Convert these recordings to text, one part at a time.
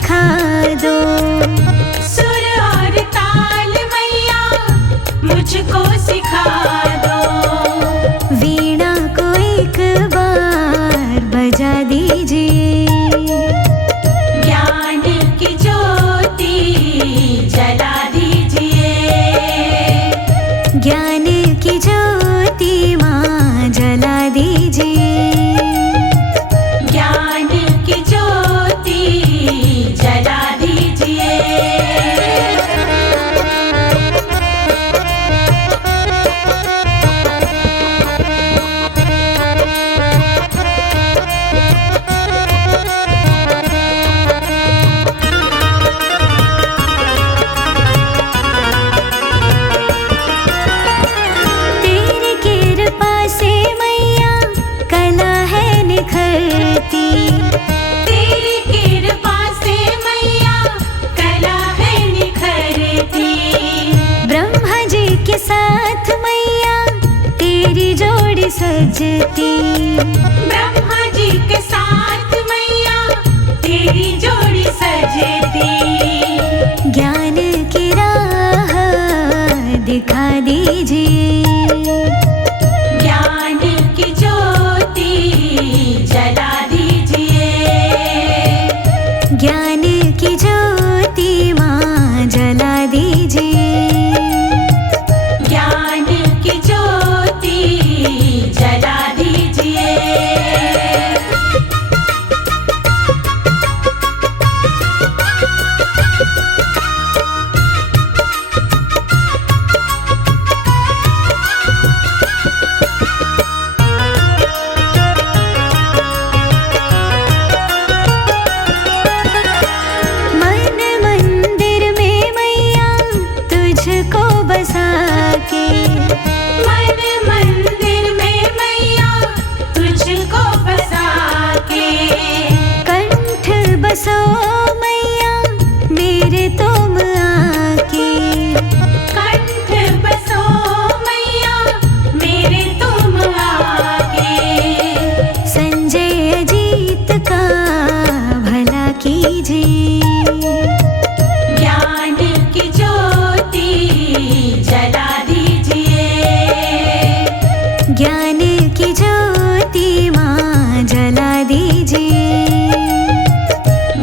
सिखा दो। सुर और ताल मैया मुझको सिखा दो। वीणा को एक बार बजा दीजिए। ज्ञान की ज्योति जला दीजिए। ज्ञान की ज्योति माँ जला दीजिए। ज्ञान की ज्योति जला दीजिए। तेरी कृपा से मैया कला है निखरती। तेरी कृपा से मैया कला है निखरती। ब्रह्मा जी के साथ मैया तेरी जोड़ी सजती। ब्रह्मा जी के साथ मैया तेरी जोड़ी सजती। ज्ञान की राह दिखा दीजिए। ज्ञान की ज्योति जला दीजिए। ज्ञान की ज्योति माँ जला दीजिए। ज्ञान की ज्योति जला दीजिए। मन मंदिर में मैया तुझको बसा के। मन मंदिर में मैया तुझको बसा के। कंठ बसो मैया मेरे तुम आके। कंठ बसो मैया मेरे तुम आके। संजय अजीत का भला कीजिए। ज्ञान की ज्योति जला दीजिए। ज्ञान की ज्योति माँ जला दीजिए।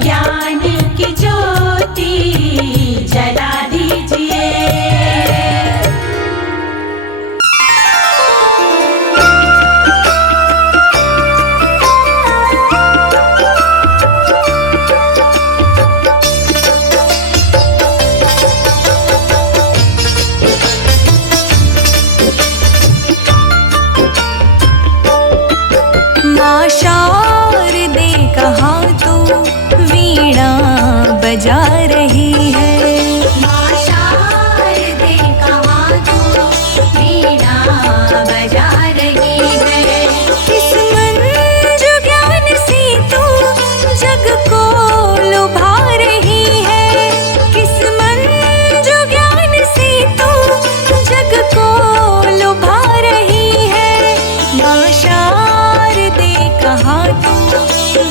ज्ञान की ज्योति जला दीजिए। माँ शारदे कहाँ तू वीणा बजा रही है। माँ शारदे कहाँ तू वीणा बजा रही है। किस मंजू ज्ञान से तू जग को लुभा रही है। किस मंजू ज्ञान से तू जग को लुभा रही है। माँ शारदे कहाँ तू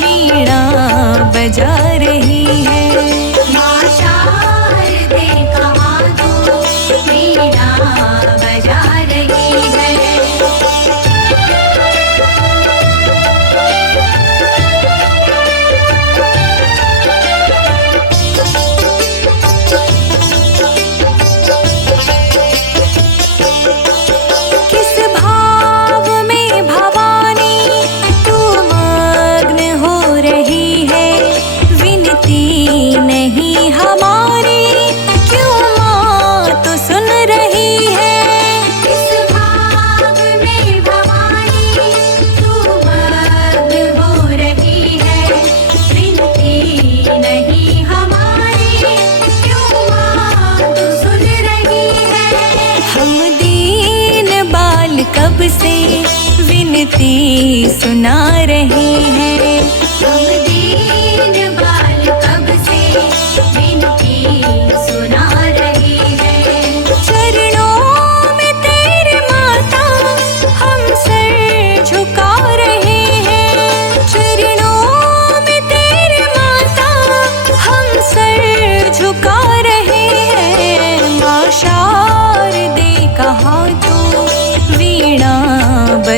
वीणा बजा रही है। माँ शारदे कहाँ तू वीणा बजा रही है। किस भाव में भवानी तू मग्न हो रही है। विनती नहीं हमारी क्यों माँ तो सुन रही है। इस भाव में भवानी तू मग्न हो रही है। विनती नहीं हमारी क्यों माँ तू सुन रही है। हम दीन बाल कब से विनती सुना रहे हैं। हम दीन बाल कब से विनती सुना रही है। चरणों में तेरे माता हम सर झुका रहे हैं। चरणों में तेरे माता हम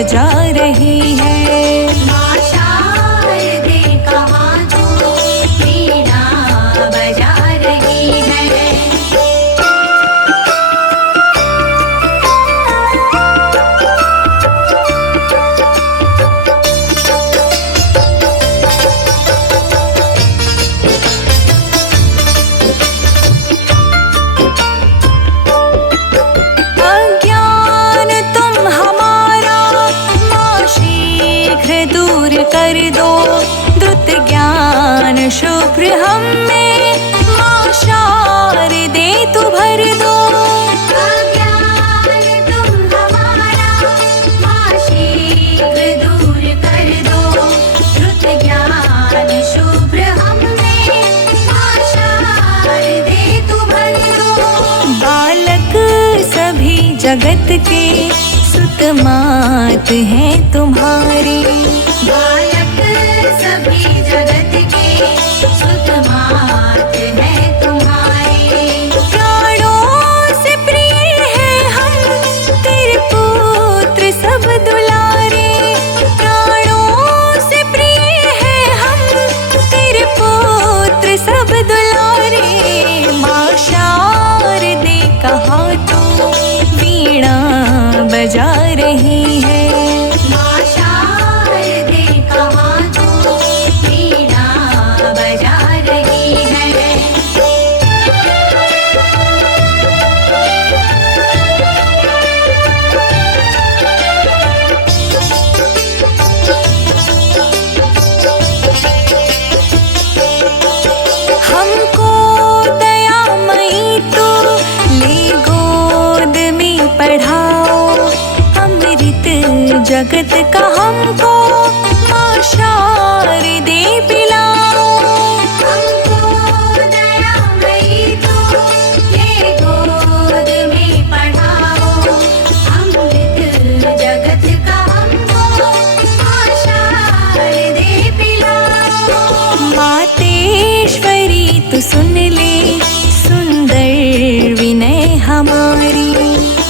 बजा रही है। माँ शारदे कहाँ तू वीणा बजा रही है। अज्ञान तुम हमारा माँ शीघ्र दूर कर दो, द्रुत ज्ञान शुभ्र हम में माँ शारदे तू भर दो। अज्ञान तुम हमारा माँ शीघ्र दूर कर दो, द्रुत ज्ञान शुभ्र हमने माँ शारदे तू भर दो। बालक सभी जगत के सुत मात हैं तुम्हारी, बालक सभी जगत के सुत मात है तुम्हारे। प्राणों से प्रिय है हम तेरे पुत्र सब दुलारे, प्राणों से प्रिय है हम तेरे पुत्र सब दुलारे। माँ शारदे कहाँ तू वीणा बजा रही है। माँ शारदे कहाँ तू वीणा बजा रही है। हमको दयामयी तू ले गोद में पढ़ाओ, अमृत जगत का हमको माँ शारदे पिलाओ। हमको दयामयी तू ले गोद में पढ़ाओ, अमृत जगत का हमको माँ शारदे पिलाओ। मातेश्वरी तू सुन ले सुंदर विनय हमारी,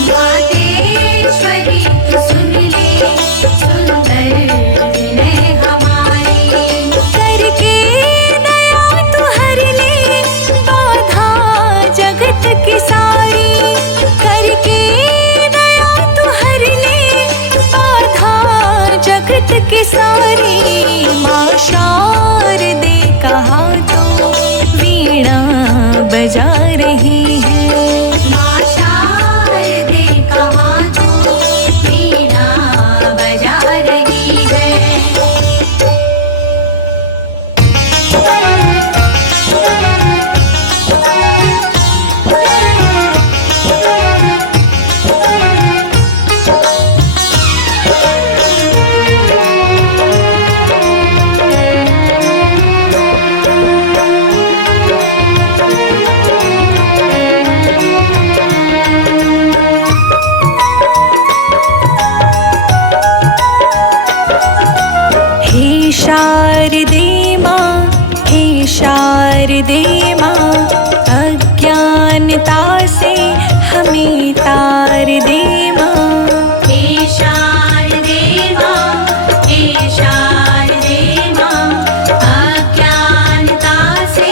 मातेश्वरी तू सुन ले सुंदर विनय हमारी। करके दया तू हर ले बाधा जगत की सारी, करके दया तू हर ले बाधा जगत की सारी। माँ शारदे कहाँ तो वीणा बजा रही है। माँ शारदे कहाँ तू वीणा बजा रही है। हे शारदे माँ, हे शारदे माँ, अज्ञानता से हमें तार दे माँ। हे शारदे माँ, हे शारदे माँ, अज्ञानता से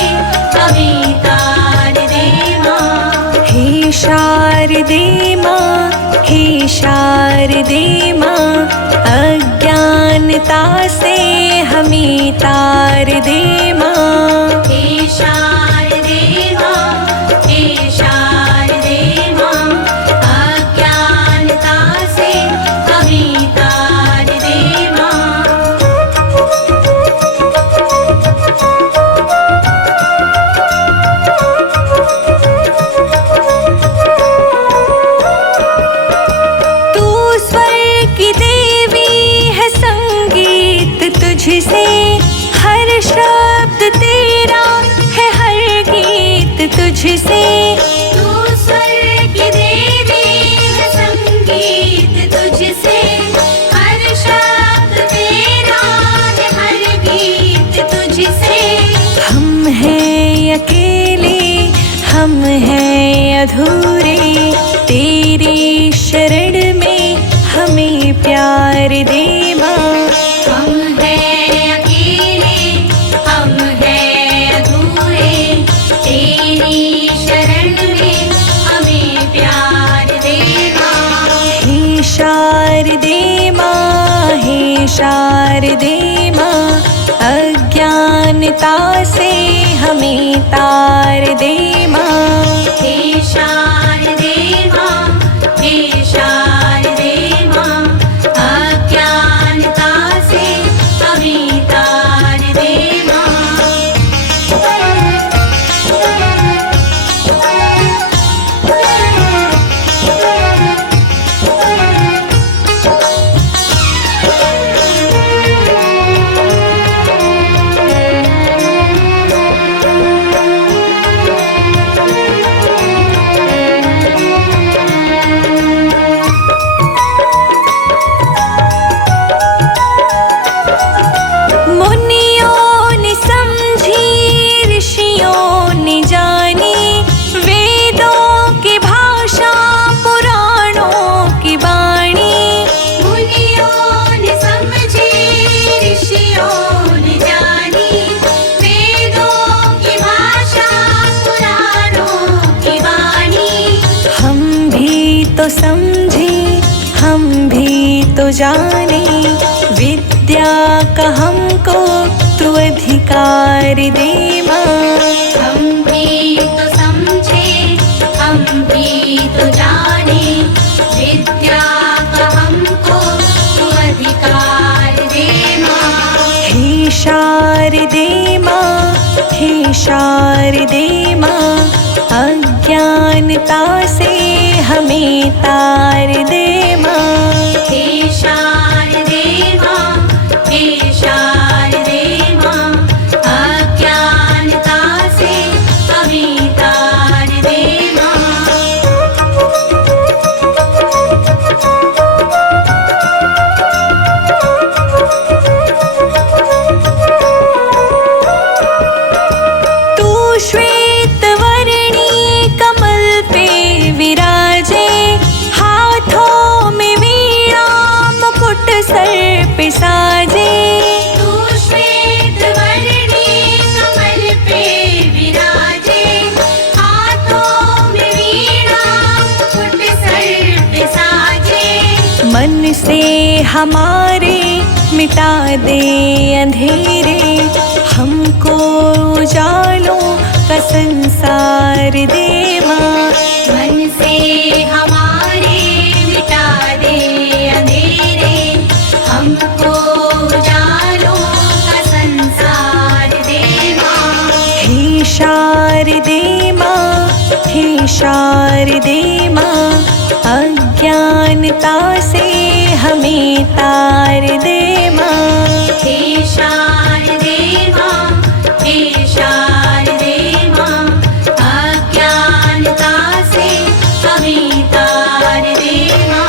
हमें तार दे माँ। हे शारदे माँ, हे शारदे माँ, अज्ञानता से हमें तार दे माँ। हे शारदे माँ, हे शारदे माँ, अज्ञानता से हमें तार दे माँ। तू स्वर की देवी है, संगीत तुझसे हर शब्द तेरा है, हर गीत तुझसे। तू स्वर की देवी है, संगीत तुझसे हर शब्द तेरा है, हर गीत तुझसे। हम हैं अकेले, हम हैं अधूरे, तेरी शरण में हमें प्यार दे माँ। हम हैं अकेले, हम हैं अधूरे, तेरी शरण में हमें प्यार दे माँ। हे शारदे माँ, हे शारदे माँ, अज्ञानता से हमें तार दे माँ। हे शारदे माँ, हे शारदे माँ, अज्ञानता से हमें तार दे माँ। मुनियों ने समझी, ऋषियों ने जानी, वेदों की भाषा पुराणों की वाणी। मुनियों ने समझी, ऋषियों ने जानी, वेदों की भाषा पुराणों की वाणी। हम भी तो समझे, हम भी तो जाने, विद्या का हमको तू अधिकार दे माँ। हम भी तो समझे, हम भी तो जाने, विद्या का हमको तू अधिकार दे माँ। हे शारदे माँ, हे शारदे माँ, अज्ञानता से हमें तार दे माँ। हे शारदे माँ, हे शारदे माँ, अज्ञानता से हमें तार दे माँ। तू श्वेत वर्णी कमल पे विराजे, हाथों में वीणा मुकुट सर पे साजे। तू श्वेत वर्णी कमल पे विराजे, हाथों में वीणा मुकुट सर पे साजे। मन से हमारे मिटा दे अंधेरे, हमको उजालों का संसार दे माँ। मन से हमारे मिटा दे अंधेरे, हमको उजालों का संसार दे माँ। हे शारदे माँ, हे शारदे माँ, अज्ञानता से हमें तार दे माँ। हे शारदे माँ, हे शारदे माँ, अज्ञानता से हमें तार दे माँ।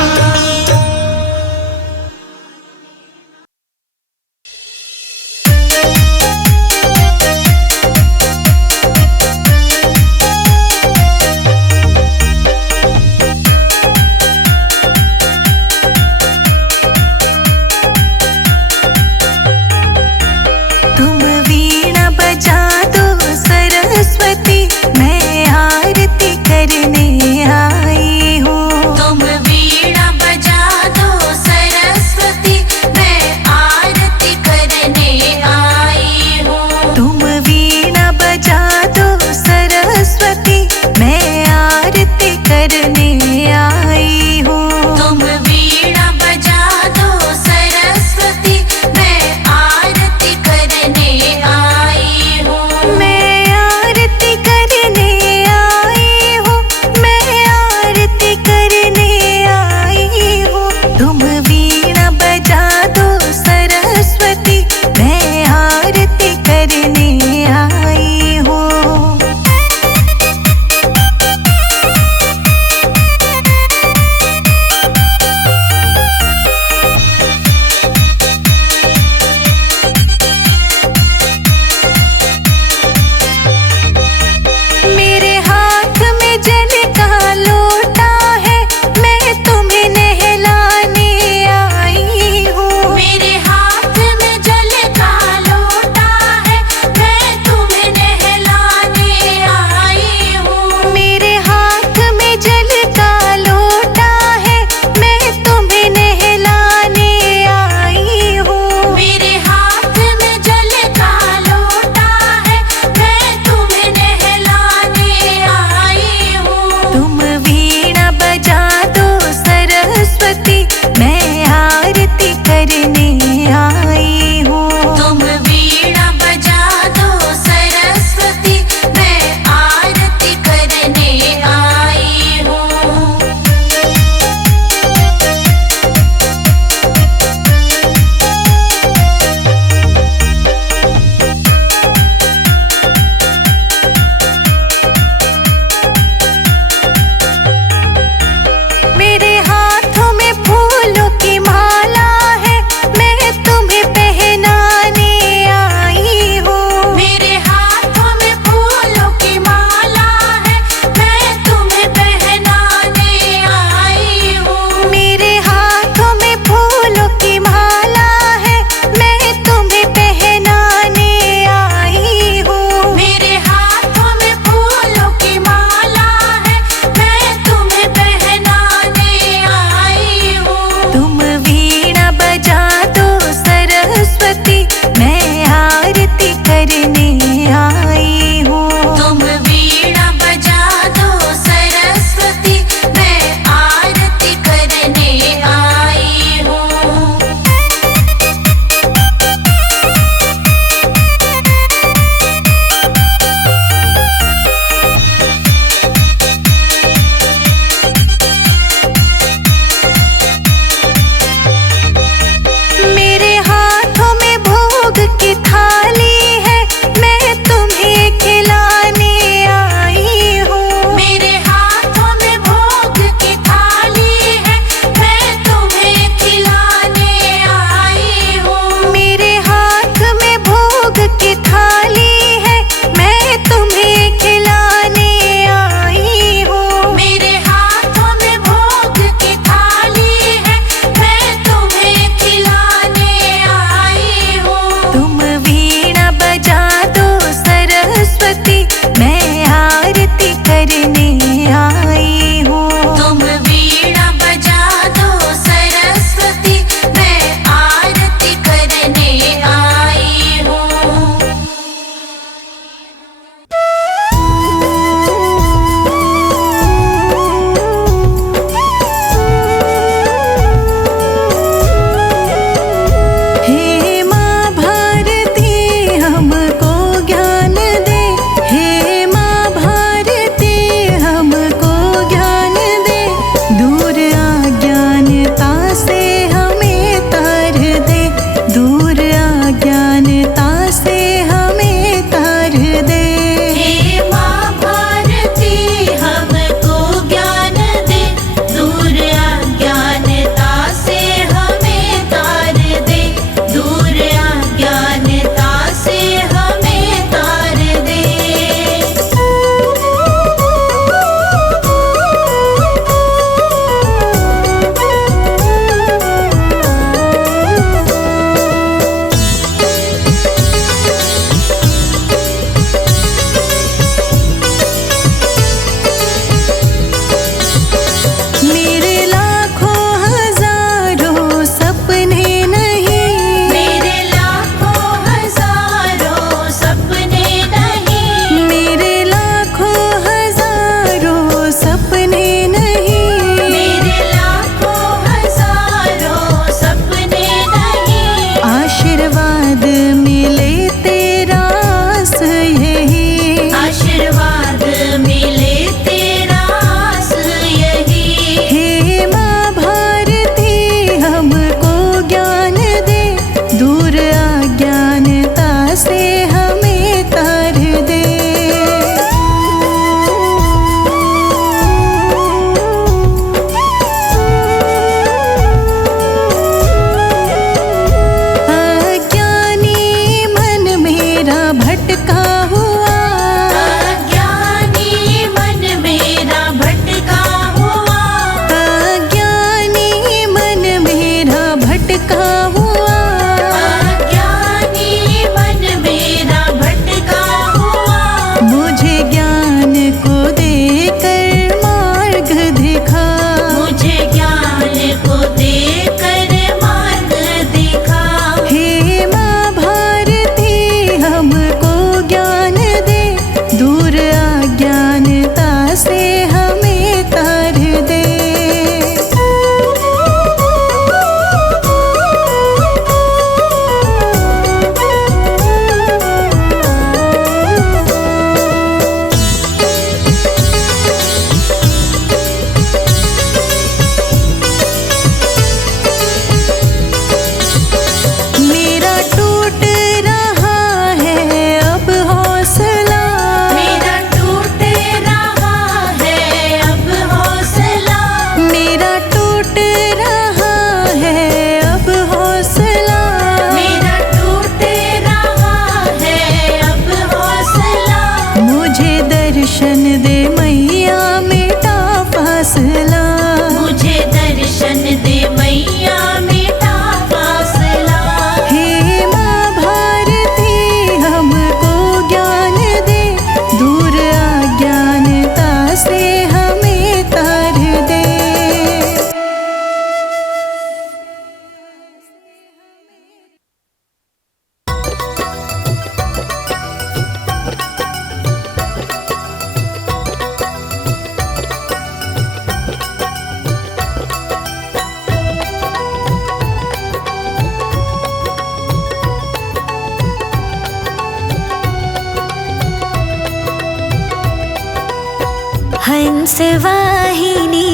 हंसवाहिनी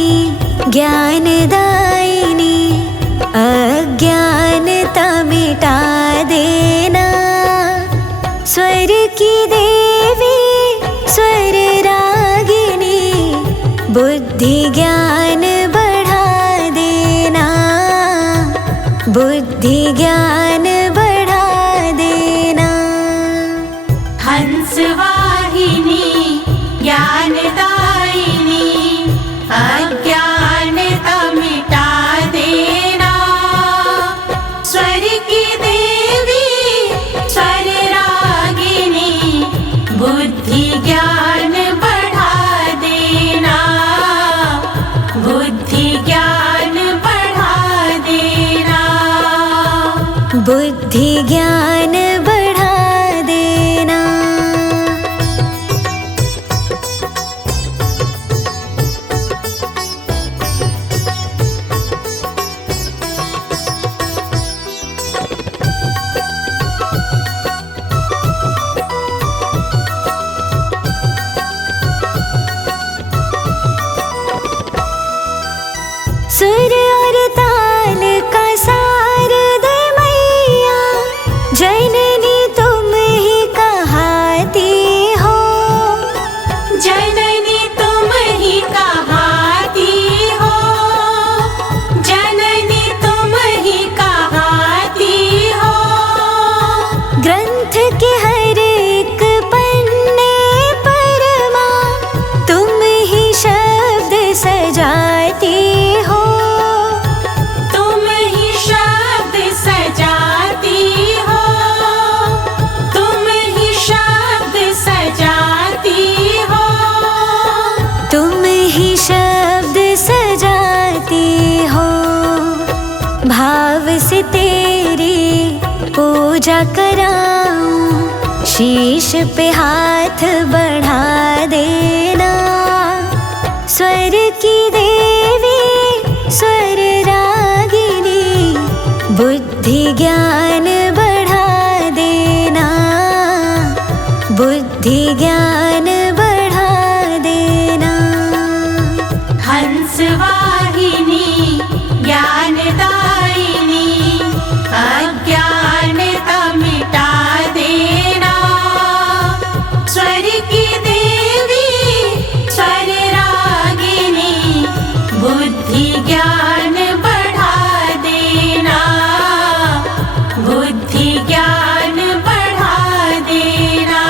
ज्ञानदायिनी अज्ञानता मिटा देना। स्वर की देवी स्वर रागिनी बुद्धि ज्ञान बढ़ा देना, बुद्धि ज्ञान बढ़ा देना। हंसवाहिनी ज्ञानदायिनी अज्ञानता मिटा देना। स्वर की देवी स्वर रागिनी बुद्धि ज्ञान बढ़ा देना, बुद्धि ज्ञान बढ़ा देना। बुद्धि ज्ञान बढ़ा देना। सुर और ताल का सार दे मैया, जननी तुम ही कहाती हो। जननी तुम ही कहाती हो, जननी तुम ही कहाती हो। ग्रंथ के हर एक पन्ने पर माँ तुम ही शब्द सजाती हो। तुम ही शब्द सजाती हो, तुम ही शब्द सजाती हो। तुम ही शब्द सजाती हो। भाव से तेरी पूजा कराऊं, शीश पे हाथ बढ़ा देना। स्वर की देवी स्वर रागिनी बुद्धि ज्ञान बढ़ा देना, बुद्धि ज्ञान बढ़ा देना। हंसवाहिनी ज्ञानदायिनी अज्ञानता मिटा देना। स्वर की देवी स्वर रागिनी बुद्धि ज्ञान बढ़ा देना, बुद्धि ज्ञान बढ़ा देना।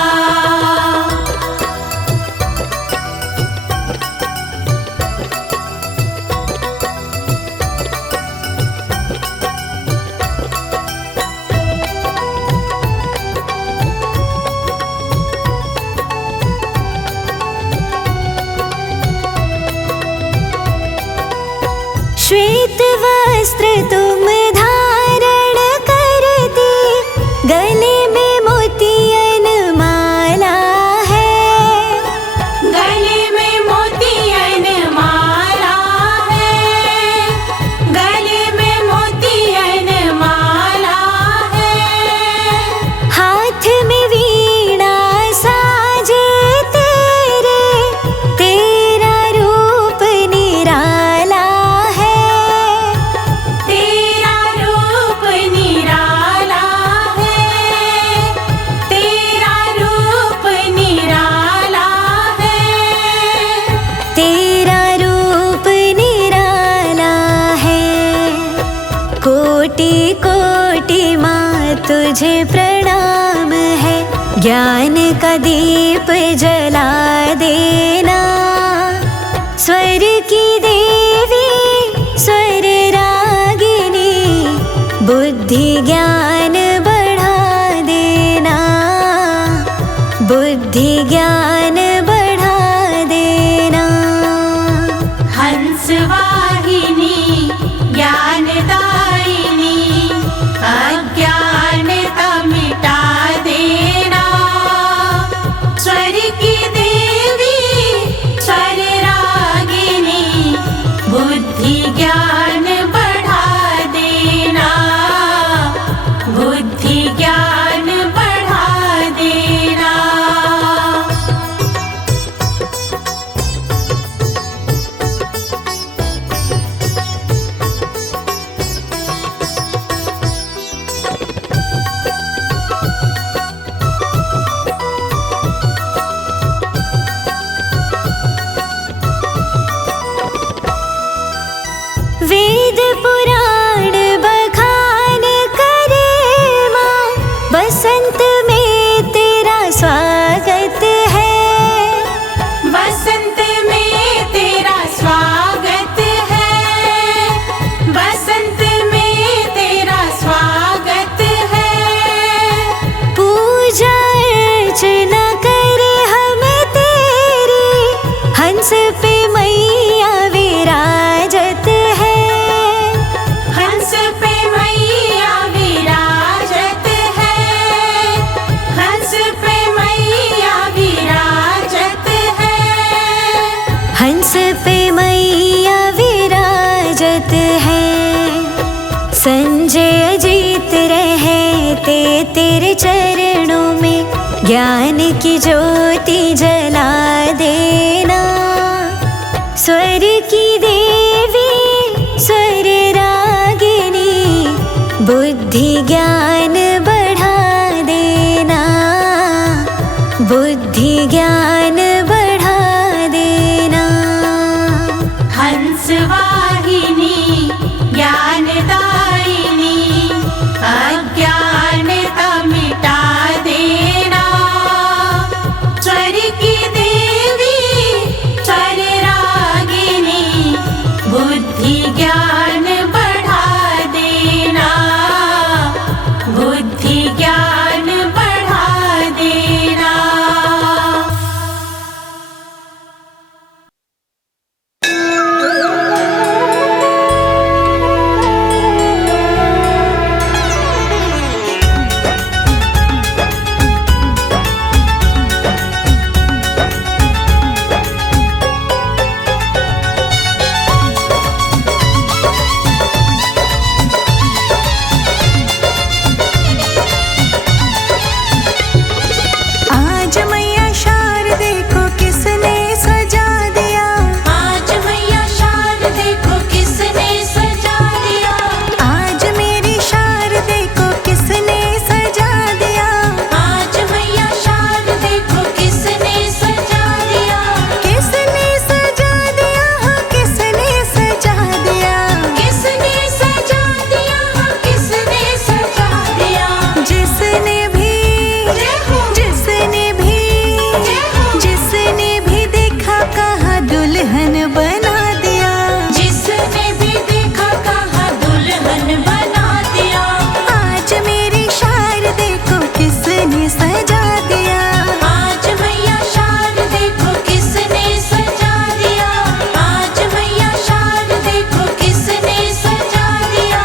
श्वेत वस्त्र तुम धारण करती, गले में मोतियन माला है। गले में मोतियन माला है, गले में मोतियन माला है। हाथ में वीणा साजे तेरे, तेरा रूप निराला है। तेरा रूप निराला है, तेरा रूप निराला है। तेरा रूप निराला है। कोटि कोटि माँ तुझे प्रणाम है, ज्ञान का दीप जला देना। स्वर की देवी स्वर रागिनी बुद्धि ज्ञान बढ़ा देना, बुद्धि ज्ञान बढ़ा देना। हंसवाहिनी ज्ञानदायिनी अज्ञानता मिटा देना। स्वर की देवी स्वर रागिनी बुद्धि ज्ञान बढ़ा देना, कहते तेरे चरणों में ज्ञान की ज्योति जला देना। स्वर की देवी स्वर रागिनी बुद्धि ज्ञान बढ़ा देना, बुद्धि ज्ञान बढ़ा देना। हंस वाहिनी ज्ञानदायिनी अज्ञानता मिटा देना। स्वर की देवी स्वर रागिनी बुद्धि ज्ञान बढ़ा देना, बुद्धि ज्ञान बढ़ा देना। आज मैया शारदे को किसने सजा दिया, आज मैया शारदे को किसने सजा दिया। आज मेरी शारदे को किसने सजा दिया। आज मैया शारदे को किसने सजा दिया। किसने सजा दिया, हाँ किसने सजा दिया। किसने सजा दिया, हाँ किसने सजा दिया। जिसने भी जय हो, जिसने भी जय हो। जिसने भी देखा कहा दुल्हन बना दिया। जिसने भी देखा कहा दुल्हन बना दिया। आज मेरी शारदे को किसने सजा दिया। आज मैया शारदे को किसने सजा दिया। आज मैया शारदे को किसने सजा दिया।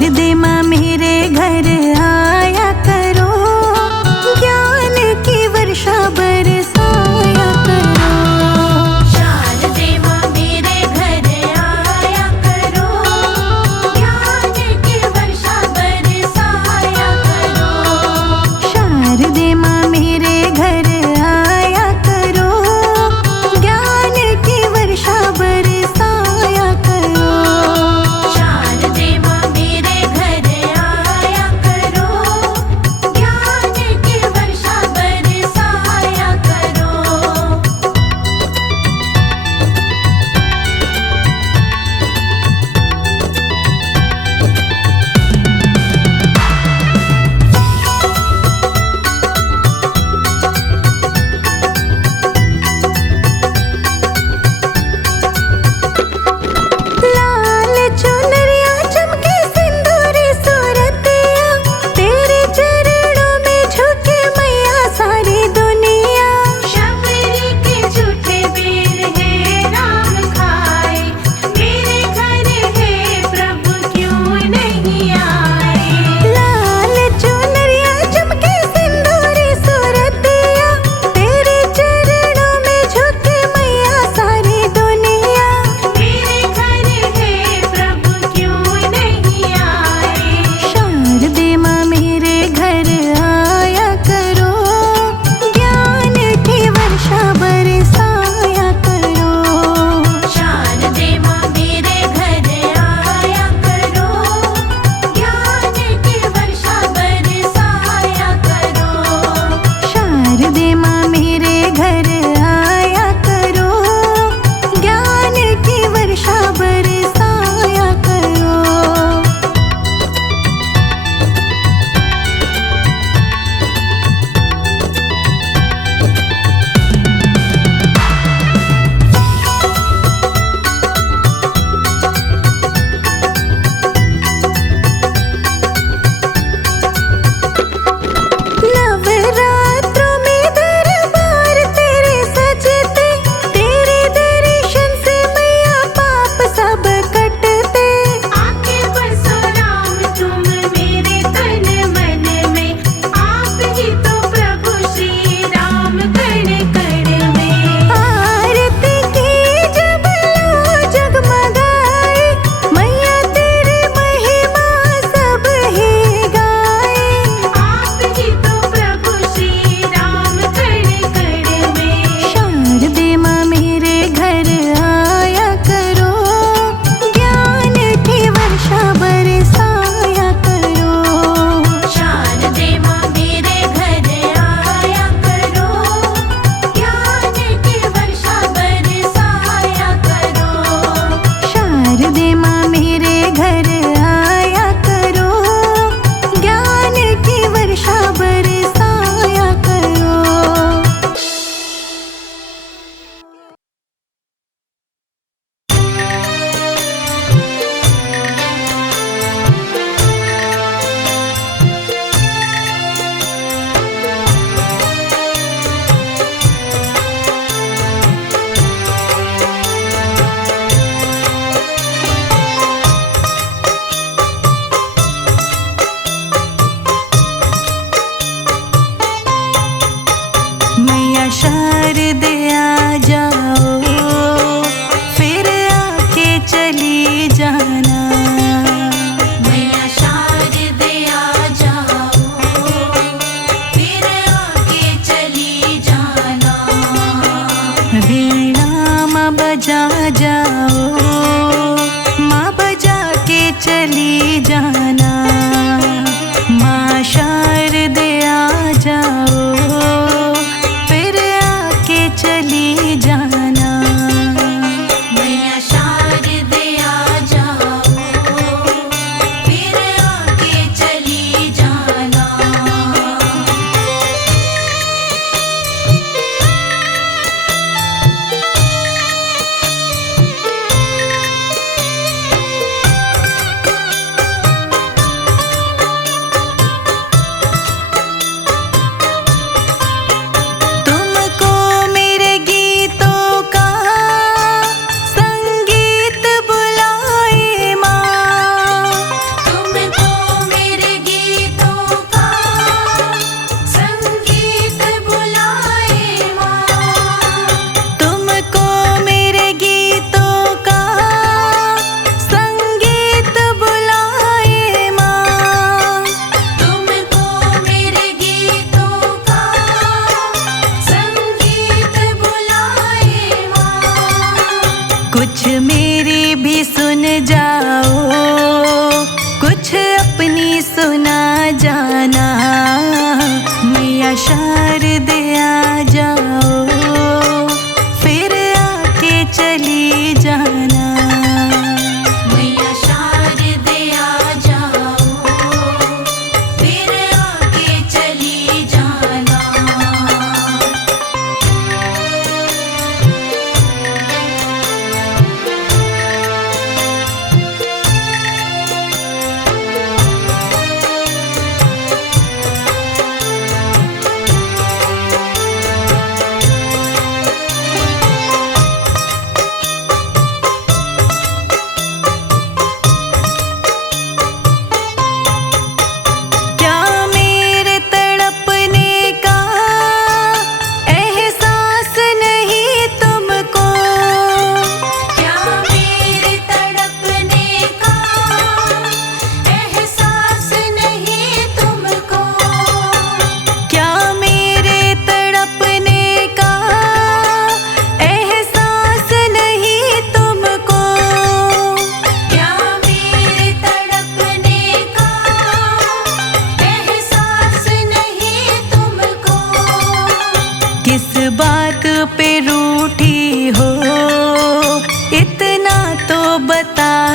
शारदे माँ मेरे घर आया करो, ज्ञान की वर्षा बरसाया करो। शारदे माँ मेरे घर आया करो, ज्ञान की वर्षा बरसाया करो। शारदे माँ मेरे घर आया करो, ज्ञान की वर्षा बरसाया करो। शारदे माँ मेरे घर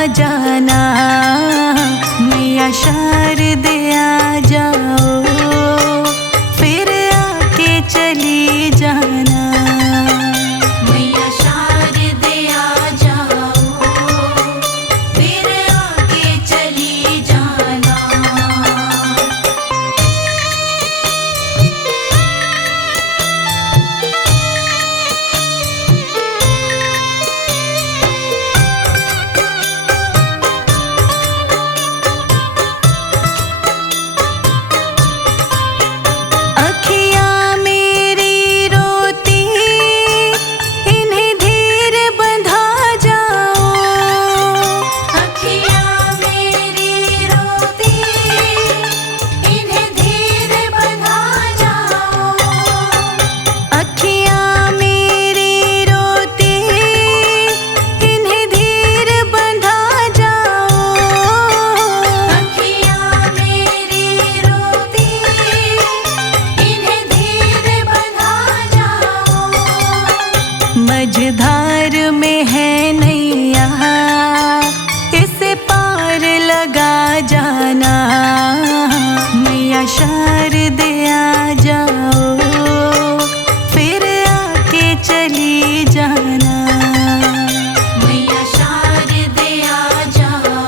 जाना, मैया शारदे आ जाओ, फिर आके चली जाना। मैया शारदे आ जाओ, फिर आके चली जाना। अखियाँ मेरी रोती, इन्हें धीर बंधा जाओ। अखियाँ मेरी रोती, इन्हें धीर बंधा जाओ। अखियाँ मेरी रोती, इन्हें धीर बंधा जाओ। अखियाँ मेरी रोती, इन्हें धीर बंधा जाओ। मझधार में है नैया, इसे पार लगा जाना, मैया शारदे आ जाओ, फिर आके चली जाना। मैया शारदे आ जाओ,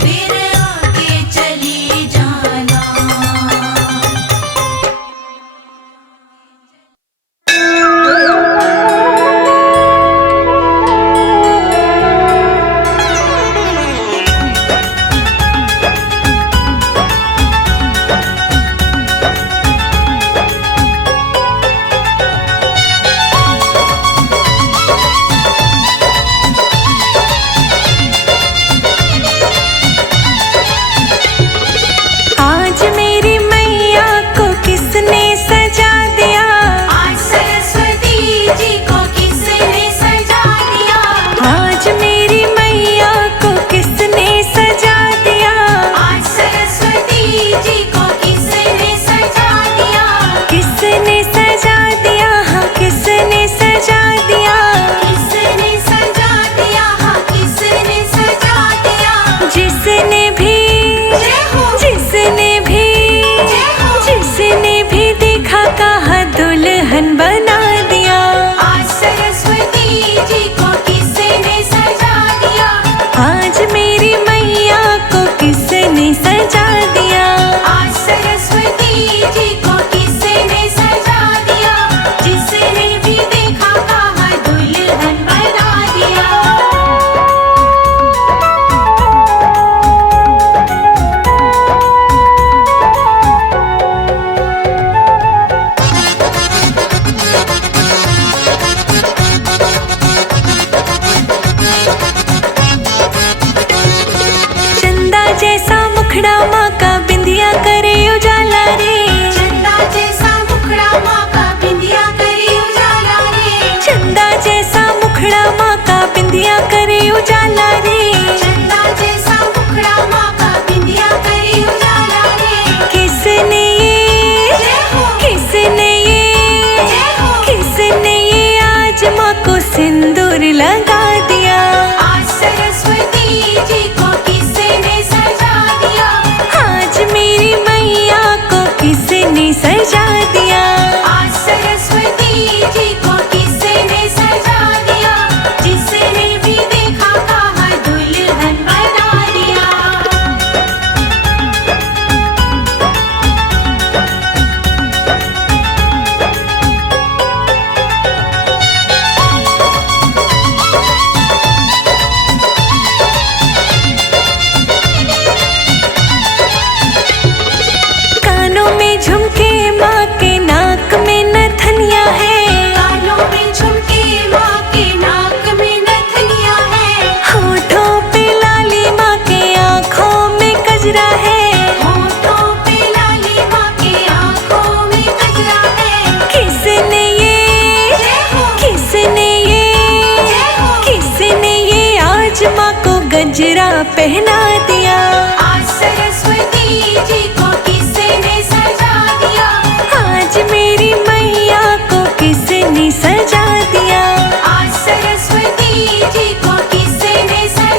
फिर आके चली जाना। आज मेरी मैया को किसने सजा दिया, आज सरस्वती जी को किसने सजा दिया। आज मेरी मैया को किसने सजा दिया, आज सरस्वती जी को किसने सजा दिया। किसने सजा दिया, हाँ किसने सजा दिया। किसने सजा दिया, हाँ किसने सजा दिया। जिसने भी जय हो, जिसने भी जय हो। जिसने भी देखा कहा दुल्हन बना दिया। आज सरस्वती जी को किसने सजा दिया। आज मेरी मैया को किसने सजा दिया। आज सरस्वती जी को किसने सजा दिया। जिसने भी देखा कहा दुल्हन बना दिया। चंदा जैसा मुखड़ा माँ का बिंदिया करे उजाला रे। चंदा जैसा मुखड़ा माँ का बिंदिया करी उजाला रे। चंदा जैसा मुखड़ा माँ का बिंदिया करे उजाला रे। चंदा जैसा मुखड़ा माँ का बिंदिया करी उजाला रे। किसने ये जय हो, किसने ये जय हो। किसने ये आज माँ को सिंदूर लगा दिया। आज सरस्वती जी को किसने सजा दिया। आज मेरी मैया को किसने सजा दिया। आज सरस्वती जी को किसने सजा दिया। जिसने भी देखा कहा दुल्हन बना दिया। कानों में झुमके माँ के नाक में नथनिया है। कानों में झुमके माँ के नाक में नथनिया है। होठों पे लाली माँ के आँखों में गजरा है। होठों पे लाली माँ के आँखों में गजरा है। किसने ये जय हो, किसने ये जय हो। किसने ये आज माँ को गजरा पहना दिया। आज सरस्वती जी को किसने सजा दिया। आज मेरी मैया को किसने सजा दिया। आज सरस्वती जी को किसने सजा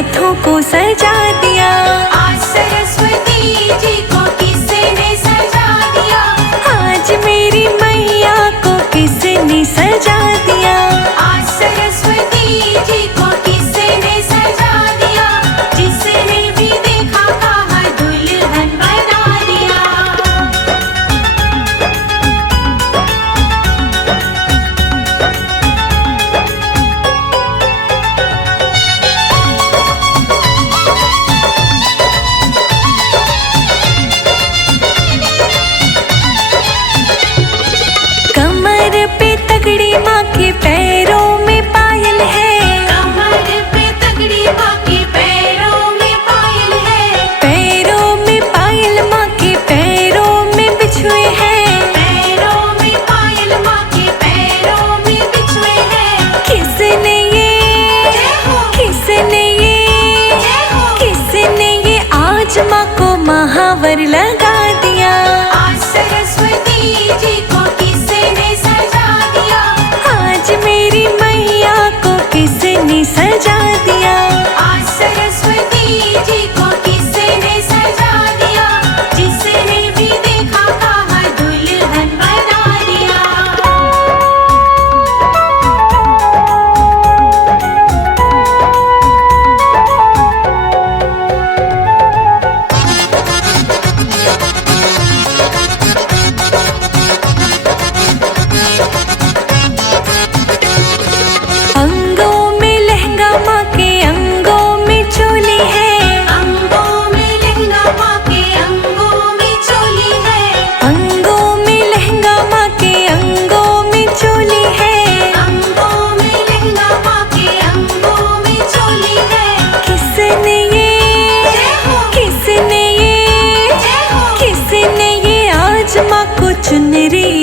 हाथों को सजा दिया। आज सरस्वती जी को किसने सजा दिया? आज मेरी मैया को किसने सजा दिया। आज सरस्वती जी को किसने सजा दिया? जिसने भी देखा कहा दुल्हन बना दिया। कमर पे तगड़ी माँ के पैरों में पायल है। कमर पे तगड़ी माँ के पैरों में पायल है। पैरों में पायल माँ के पैरों में बिछुए हैं। पैरों में पायल माँ के पैरों में बिछुए हैं। किसने ये जय हो, किसने ये जय हो। किसने ये आज माँ को महावर लगा दिया। आज सरस्वती जी को किसने सजा दिया? आज मेरी मैया को किसने सजा दिया। आज सरस्वती जी को किसने सजा दिया? जिसने भी देखा कहा दुल्हन बना दिया। अंगों में लहंगा माँ के अंगों में चोली है। अंगों में लहंगा माँ के अंगों में चोली है। अंगों में लहंगा माँ के अंगों में चोली है। अंगों में लहंगा माँ के अंगों में चोली है। किसने ये जय हो, किसने ये जय हो। किसने ये आज माँ को चुनरी